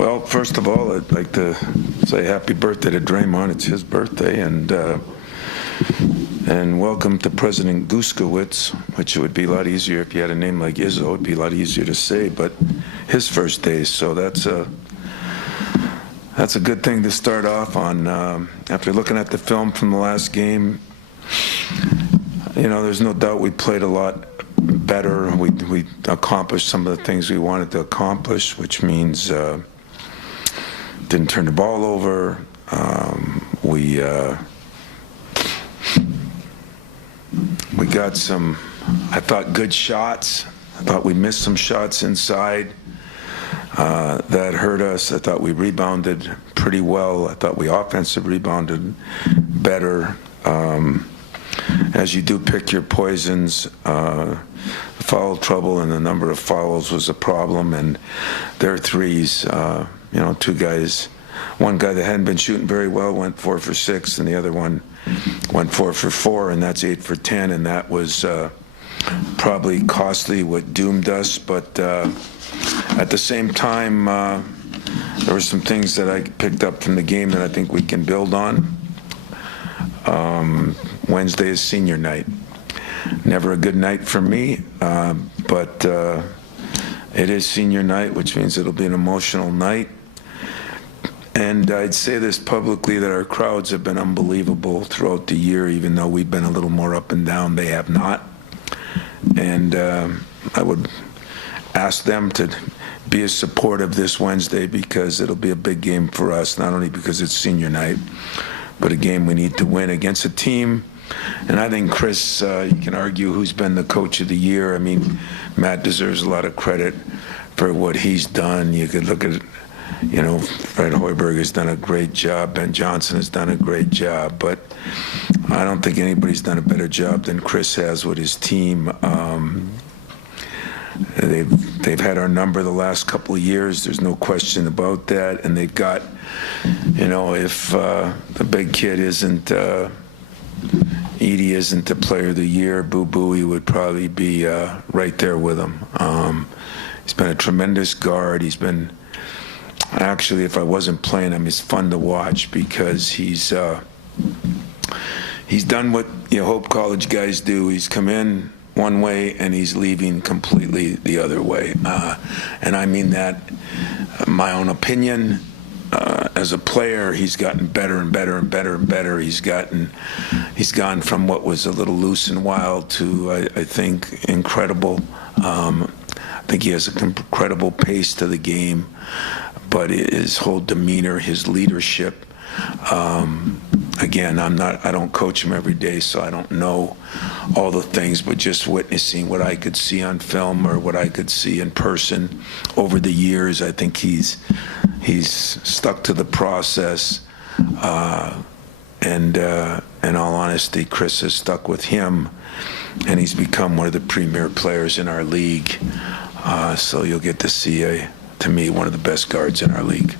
Well, first of all, I'd like to say happy birthday to Draymond. It's his birthday, and welcome to President Guskowitz, which would be a lot easier if you had a name like Izzo. It'd be a lot easier to say, but his first day, so that's a good thing to start off on. After looking at the film from the last game, there's no doubt we played a lot better. We accomplished some of the things we wanted to accomplish, which means didn't turn the ball over. We got some, I thought, good shots. I thought we missed some shots inside that hurt us. I thought we rebounded pretty well. I thought we offensive rebounded better. As you do pick your poisons, foul trouble and the number of fouls was a problem, and their threes, two guys, one guy that hadn't been shooting very well went 4 for 6, and the other one went 4 for 4, and that's 8 for 10, and that was probably costly, what doomed us. But at the same time, there were some things that I picked up from the game that I think we can build on. Wednesday is senior night. Never a good night for me, but it is senior night, which means it'll be an emotional night. And I'd say this publicly, that our crowds have been unbelievable throughout the year, even though we've been a little more up and down. They have not. And I would ask them to be as supportive this Wednesday, because it'll be a big game for us, not only because it's senior night, but a game we need to win against a team. And I think Chris, you can argue who's been the coach of the year. I mean, Matt deserves a lot of credit for what he's done. You could look at, Fred Hoiberg has done a great job. Ben Johnson has done a great job. But I don't think anybody's done a better job than Chris has with his team. They've had our number the last couple of years. There's no question about that. And they've got, if the big kid isn't, Edie isn't the player of the year, Boo Booey would probably be right there with him. He's been a tremendous guard. He's been, actually, if I wasn't playing him, he's fun to watch, because he's done what you hope college guys do. He's come in one way and he's leaving completely the other way. And I mean that, my own opinion. As a player, he's gotten better and better and better and better. He's gone from what was a little loose and wild to, I think, incredible. I think he has an incredible pace to the game, but his whole demeanor, his leadership. Again, I don't coach him every day, so I don't know all the things, but just witnessing what I could see on film or what I could see in person over the years, I think he's stuck to the process. And in all honesty, Chris has stuck with him, and he's become one of the premier players in our league. So you'll get to see, to me, one of the best guards in our league.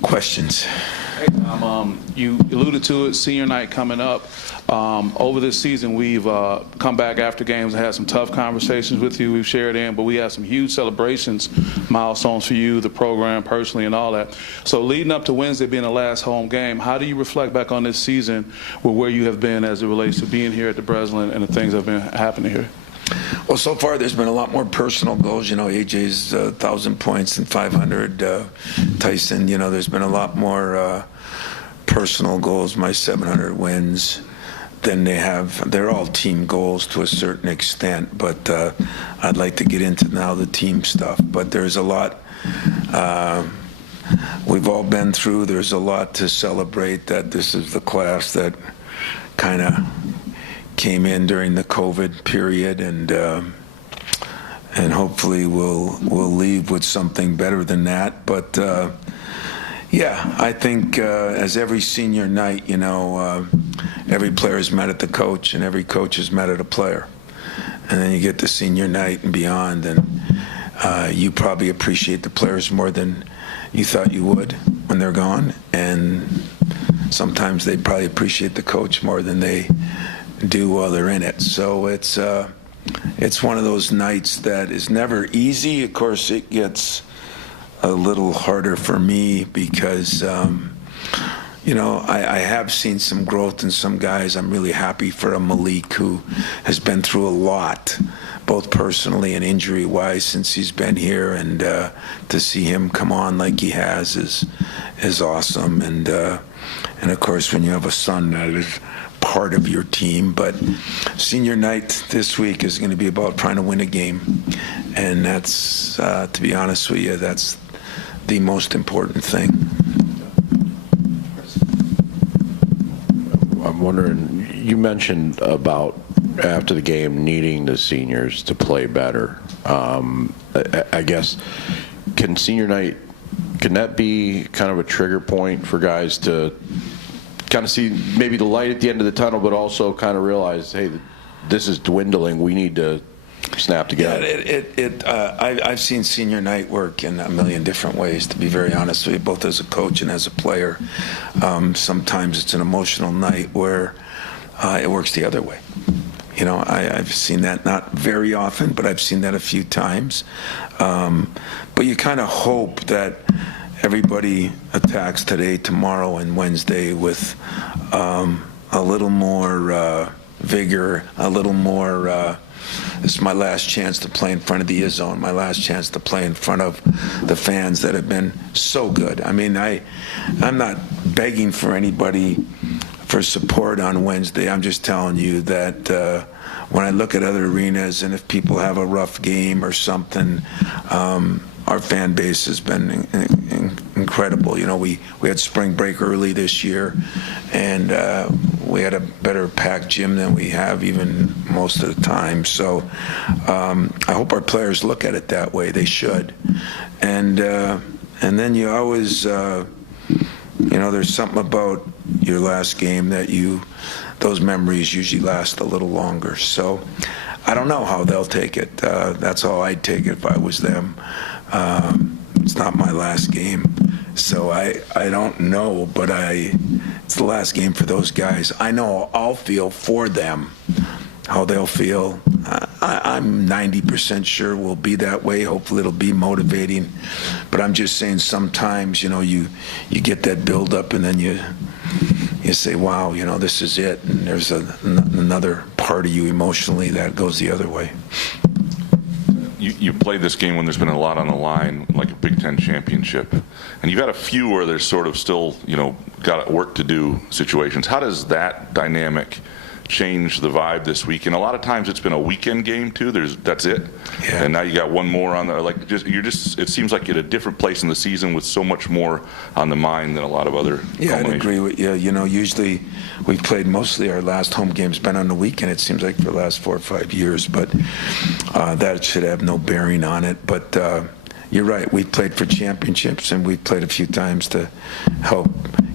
Questions? Hey, Tom, you alluded to it, senior night coming up. Over this season, we've come back after games and had some tough conversations with you. We've shared in, but we had some huge celebrations, milestones for you, the program, personally, and all that. So leading up to Wednesday being the last home game, how do you reflect back on this season with where you have been as it relates to being here at the Breslin and the things that have been happening here? Well, so far there's been a lot more personal goals. AJ's 1,000 points and 500. Tyson, there's been a lot more personal goals. My 700 wins than they have. They're all team goals to a certain extent, but I'd like to get into now the team stuff. But there's a lot we've all been through. There's a lot to celebrate. That this is the class that kind of came in during the COVID period, and hopefully we'll leave with something better than that. But yeah, I think as every senior night, every player is mad at the coach, and every coach is mad at a player. And then you get to senior night and beyond, and you probably appreciate the players more than you thought you would when they're gone, and sometimes they probably appreciate the coach more than they do while they're in it. So it's one of those nights that is never easy. Of course, it gets a little harder for me because, I have seen some growth in some guys. I'm really happy for a Malik who has been through a lot, both personally and injury-wise, since he's been here. And to see him come on like he has is awesome. And of course, when you have a son that is part of your team. But senior night this week is going to be about trying to win a game. And that's, to be honest with you, that's the most important thing. I'm wondering, you mentioned about after the game needing the seniors to play better. I guess, can senior night, can that be kind of a trigger point for guys to kind of see maybe the light at the end of the tunnel, but also kind of realize, hey, this is dwindling, we need to snap together? Yeah, I've seen senior night work in a million different ways, to be very honest with you, both as a coach and as a player. Sometimes it's an emotional night where it works the other way. I've seen that not very often, but I've seen that a few times. But you kind of hope that everybody attacks today, tomorrow, and Wednesday with a little more vigor, a little more this is my last chance to play in front of the Izzo, and my last chance to play in front of the fans that have been so good. I mean, I'm not begging for anybody for support on Wednesday. I'm just telling you that when I look at other arenas and if people have a rough game or something, our fan base has been incredible. We had spring break early this year, and we had a better packed gym than we have even most of the time. So I hope our players look at it that way. They should. And then you always, there's something about your last game that those memories usually last a little longer. So I don't know how they'll take it. That's how I'd take it if I was them. It's not my last game, so I don't know, but it's the last game for those guys. I know I'll feel for them, how they'll feel. I'm 90% sure we'll be that way. Hopefully it'll be motivating, but I'm just saying sometimes, you get that build up and then you say, wow, this is it, and there's another part of you emotionally that goes the other way. You play this game when there's been a lot on the line, like a Big Ten championship, and you've got a few where there's sort of still, got work to do situations. How does that dynamic change the vibe this week? And a lot of times it's been a weekend game too. That's it. Yeah. And now you got one more on there. It seems like you're at a different place in the season with so much more on the mind than a lot of other. Yeah, I'd agree with you. Usually we've played mostly our last home game's been on the weekend. It seems like for the last 4 or 5 years, but that should have no bearing on it. But you're right. We've played for championships, and we've played a few times to help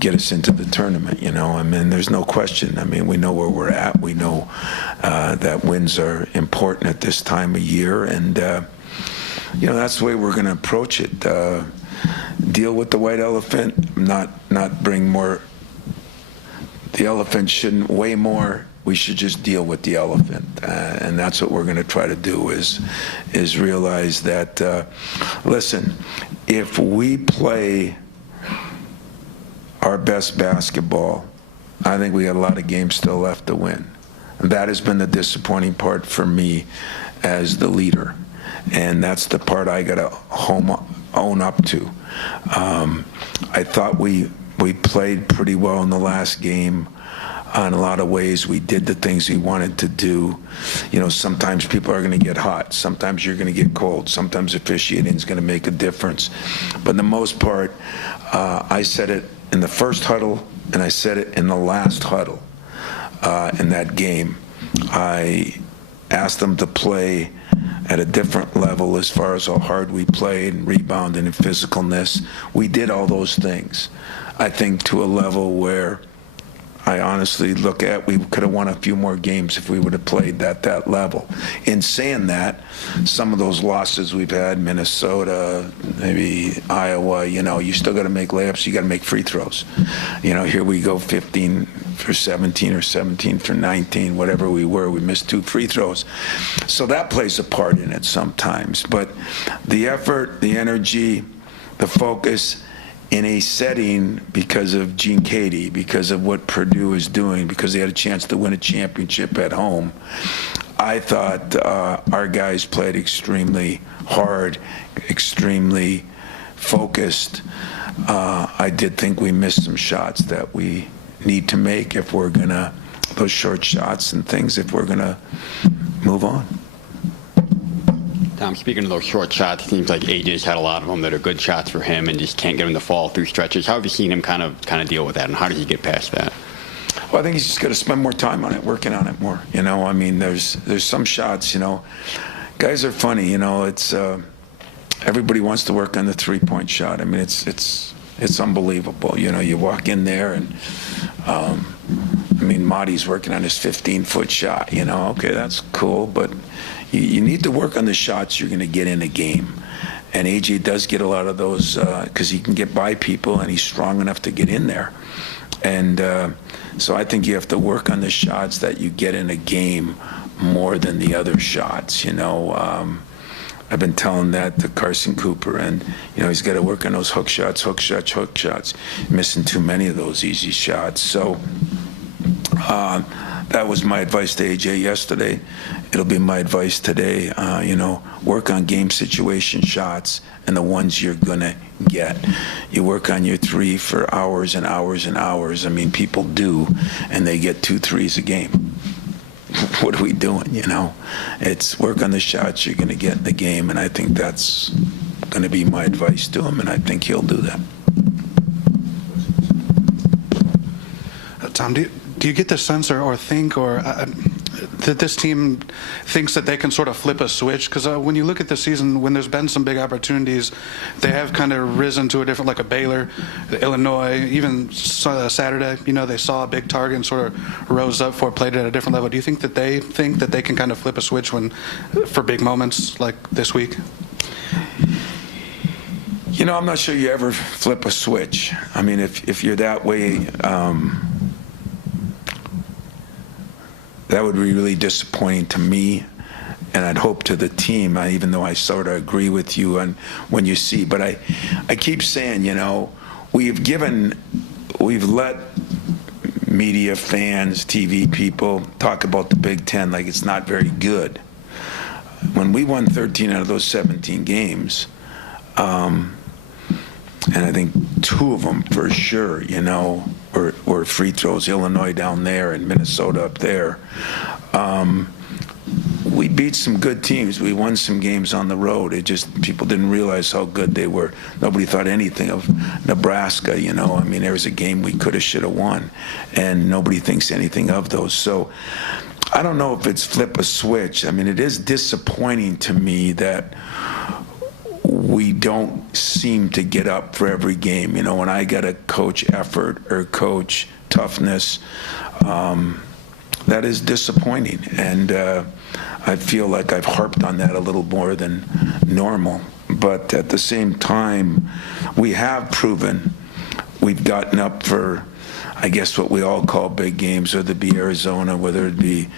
get us into the tournament. There's no question. We know where we're at. We know that wins are important at this time of year, and that's the way we're going to approach it. Deal with the white elephant, not bring more. The elephant shouldn't weigh more. We should just deal with the elephant, and that's what we're going to try to do. Is realize that. Listen, if we play our best basketball, I think we got a lot of games still left to win. And that has been the disappointing part for me as the leader. And that's the part I got to own up to. I thought we played pretty well in the last game. In a lot of ways, we did the things we wanted to do. Sometimes people are going to get hot. Sometimes you're going to get cold. Sometimes officiating is going to make a difference. But in the most part, I said it in the first huddle, and I said it in the last huddle in that game. I asked them to play at a different level as far as how hard we played and rebounding and physicalness. We did all those things, I think, to a level where I honestly look at we could have won a few more games if we would have played at that level. In saying that, some of those losses we've had, Minnesota, maybe Iowa, you still got to make layups, you got to make free throws. Here we go 15 for 17 or 17 for 19, whatever we were, we missed 2 free throws. So that plays a part in it sometimes. But the effort, the energy, the focus in a setting because of Gene Katie, because of what Purdue is doing, because they had a chance to win a championship at home. I thought our guys played extremely hard, extremely focused. I did think we missed some shots that we need to make if we're going to, those short shots and things, if we're going to move on. Tom, speaking of those short shots, it seems like AJ's had a lot of them that are good shots for him and just can't get him to fall through stretches. How have you seen him kind of deal with that, and how does he get past that? Well, I think he's just got to spend more time on it, working on it more. You know, I mean, there's some shots, you know, guys are funny, you know, it's everybody wants to work on the three-point shot. I mean, it's unbelievable. You know, you walk in there and I mean, Marty's working on his 15-foot shot, you know, okay, that's cool, but you need to work on the shots you're going to get in a game. And AJ does get a lot of those because he can get by people and he's strong enough to get in there. And so I think you have to work on the shots that you get in a game more than the other shots, you know. I've been telling that to Carson Cooper, and, you know, he's got to work on those hook shots, missing too many of those easy shots. So that was my advice to AJ yesterday. It'll be my advice today. You know, work on game situation shots and the ones you're going to get. You work on your three for hours and hours and hours. I mean, people do, and they get 2 threes a game. What are we doing, you know? It's work on the shots you're going to get in the game, and I think that's going to be my advice to him, and I think he'll do that. Tom, do you get the sense or think that this team thinks that they can sort of flip a switch? Because when you look at the season, when there's been some big opportunities, they have kind of risen to a different, like a Baylor, Illinois, even Saturday, you know, they saw a big target and sort of rose up for it, played at a different level. Do you think that they can kind of flip a switch for big moments like this week? You know, I'm not sure you ever flip a switch. I mean, if you're that way, that would be really disappointing to me, and I'd hope to the team, even though I sort of agree with you on when you see. But I keep saying, you know, we've let media, fans, TV people talk about the Big Ten like it's not very good. When we won 13 out of those 17 games, and I think 2 of them for sure, you know, were free throws, Illinois down there and Minnesota up there. We beat some good teams. We won some games on the road. It just, people didn't realize how good they were. Nobody thought anything of Nebraska, you know. I mean, there was a game we could have, should have won, and nobody thinks anything of those. So I don't know if it's flip a switch. I mean, it is disappointing to me that we don't seem to get up for every game. You know, when I got to coach effort or coach toughness, that is disappointing. And I feel like I've harped on that a little more than normal. But at the same time, we have proven we've gotten up for, I guess, what we all call big games, whether it be Arizona, whether it be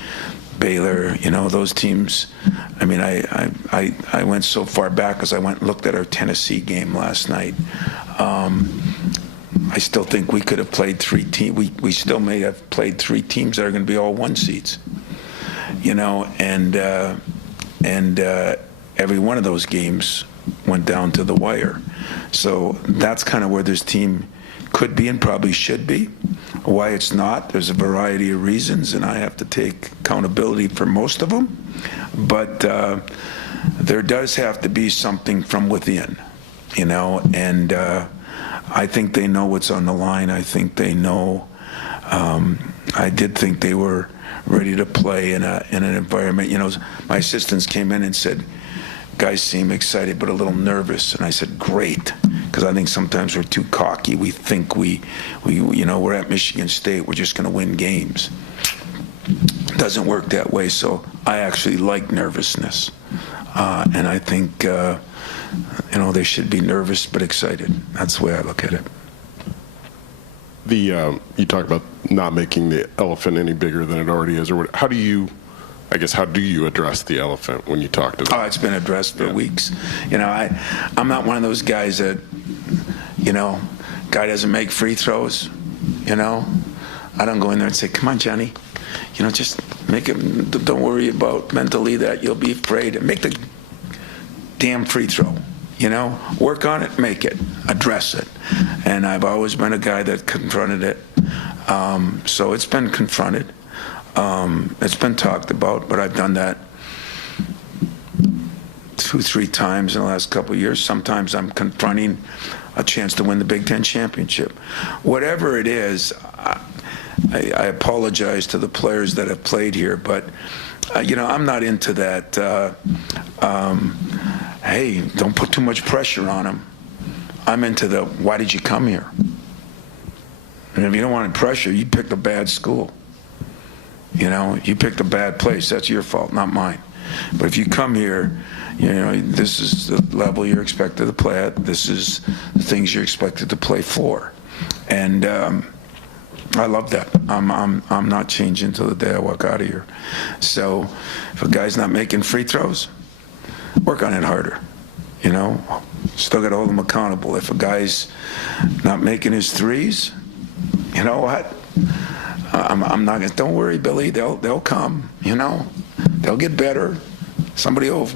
Baylor, you know, those teams. I mean, I went so far back as I went and looked at our Tennessee game last night. I still think we could have played 3 teams. We still may have played 3 teams that are going to be all 1 seeds, you know, and every one of those games went down to the wire. So that's kind of where this team could be and probably should be. Why it's not, there's a variety of reasons, and I have to take accountability for most of them. But there does have to be something from within, you know, and I think they know what's on the line. I think they know. I did think they were ready to play in an environment. You know, my assistants came in and said, guys seem excited but a little nervous, and I said, great, because I think sometimes we're too cocky. We think we you know, we're at Michigan State, we're just going to win games. It doesn't work that way. So I actually like nervousness, and I think you know, they should be nervous but excited. That's the way I look at it. You talk about not making the elephant any bigger than it already is, or what, how do you I guess, how do you address the elephant when you talk to them? Oh, it's been addressed for weeks. You know, I'm not one of those guys that, you know, guy doesn't make free throws, you know. I don't go in there and say, come on, Johnny, you know, just make it, don't worry about mentally that you'll be afraid. Make the damn free throw, you know. Work on it, make it, address it. And I've always been a guy that confronted it. So it's been confronted. It's been talked about, but I've done that 2-3 times in the last couple of years. Sometimes I'm confronting a chance to win the Big Ten championship. Whatever it is, I apologize to the players that have played here, but you know, I'm not into that. Hey, don't put too much pressure on them. I'm into the why did you come here? And if you don't want pressure, you picked a bad school. You know, you picked a bad place. That's your fault, not mine. But if you come here, you know, this is the level you're expected to play at. This is the things you're expected to play for. And I love that. I'm not changing till the day I walk out of here. So if a guy's not making free throws, work on it harder. You know, still got to hold him accountable. If a guy's not making his threes, you know what? I'm not gonna. Don't worry, Billy. They'll come. You know, they'll get better. Somebody will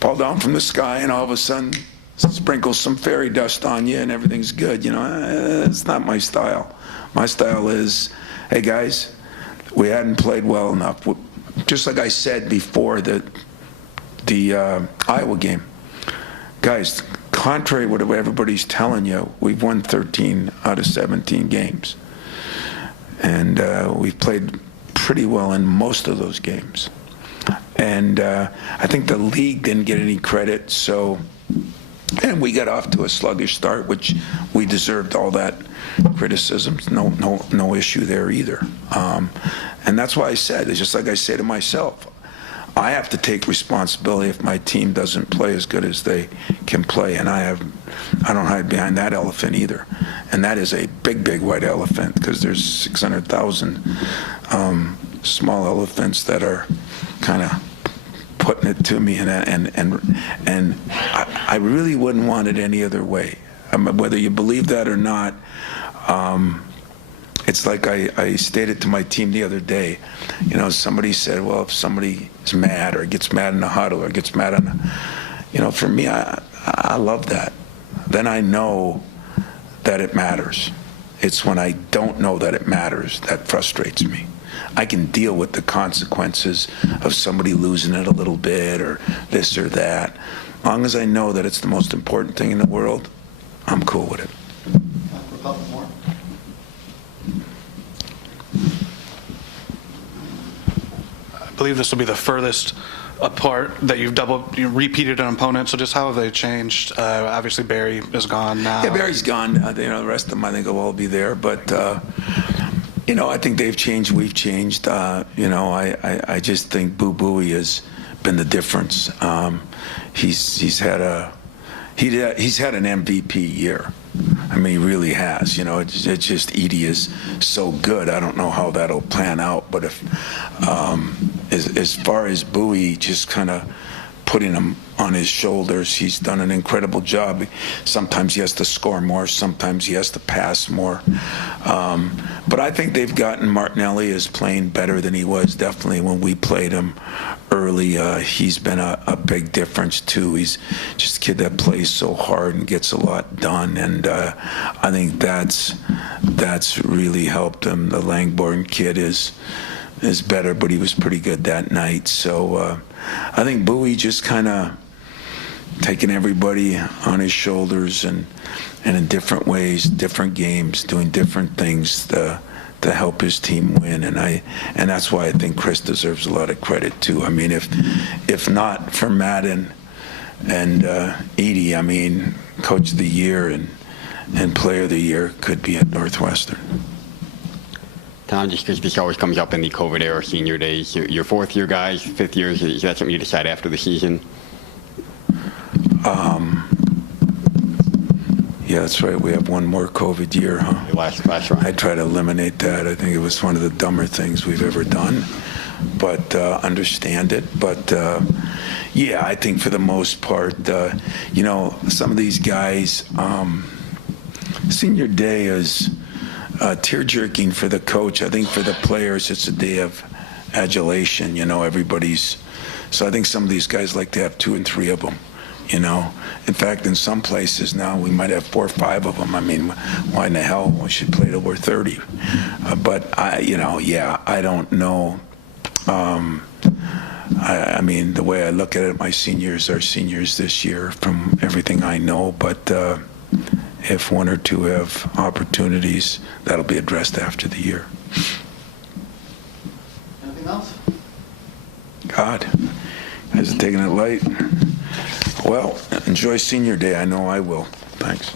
fall down from the sky, and all of a sudden, sprinkle some fairy dust on you, and everything's good. You know, it's not my style. My style is, hey guys, we hadn't played well enough. Just like I said before the Iowa game, guys. Contrary to what everybody's telling you, we've won 13 out of 17 games. And we've played pretty well in most of those games. And I think the league didn't get any credit, so, and we got off to a sluggish start, which we deserved all that criticism. No issue there either. And that's why I said, it's just like I say to myself, I have to take responsibility if my team doesn't play as good as they can play, and I don't hide behind that elephant either. And that is a big white elephant, because there's 600,000 small elephants that are kind of putting it to me, and I really wouldn't want it any other way. Whether you believe that or not, it's like I stated to my team the other day, you know, somebody said, well, if somebody is mad or gets mad in the huddle or gets mad on, you know, for me, I love that. Then I know that it matters. It's when I don't know that it matters that frustrates me. I can deal with the consequences of somebody losing it a little bit or this or that. As long as I know that it's the most important thing in the world, I'm cool with it. I believe this will be the furthest apart that you repeated an opponent. So just how have they changed? Obviously Barry is gone now. Yeah, Barry's gone. You know, the rest of them I think will all be there. But you know, I think they've changed. We've changed. You know, I just think Boo Buie has been the difference. He's had an MVP year. I mean, he really has. You know, it's just Edie is so good. I don't know how that'll plan out, but if as far as Bowie, just kind of putting him on his shoulders, he's done an incredible job. Sometimes he has to score more, sometimes he has to pass more. But I think they've gotten Martinelli is playing better than he was definitely when we played him early. He's been a big difference too. He's just a kid that plays so hard and gets a lot done, and I think that's really helped him. The Langborn kid is better, but he was pretty good that night. So I think Bowie just kind of taking everybody on his shoulders and in different ways, different games, doing different things to help his team win. And that's why I think Chris deserves a lot of credit too. I mean, if not for Madden and Edie, I mean, Coach of the Year and Player of the Year could be at Northwestern. Tom, just because this always comes up in the COVID era senior days, your fourth year guys, fifth years, is that something you decide after the season? Yeah, that's right. We have one more COVID year, huh? Last round. I try to eliminate that. I think it was one of the dumber things we've ever done. but understand it. But yeah, I think for the most part, some of these guys, senior day is tear-jerking for the coach. I think for the players, it's a day of adulation. Everybody's. So I think some of these guys like to have 2 and 3 of them. In fact, in some places now we might have 4 or 5 of them. I mean, why in the hell we should play till we're 30? But I don't know. I mean, the way I look at it, my seniors are seniors this year from everything I know. But if 1 or 2 have opportunities, that'll be addressed after the year. Anything else? God, guys are taking it light. Well, enjoy senior day. I know I will. Thanks.